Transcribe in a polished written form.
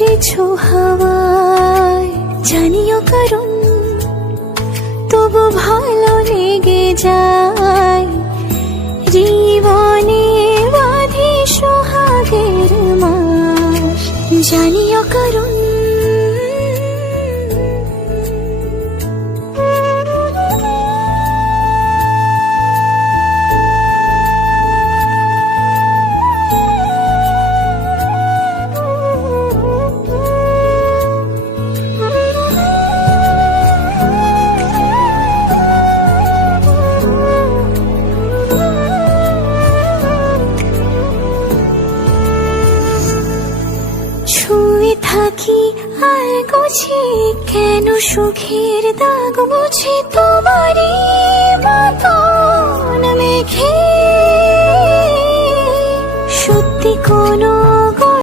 বুঝেছো হাওয়ায়, জানিও কারণ তবু ভালো লেগে যায়। জীবনে বাঁধি সোহাগের মাস, জানিও কারণ ছুঁয়ে থাকি আর গোছি, কেন সুখের দাগ বুঝি তোমারই মতন মেঘে। সত্যি কোনো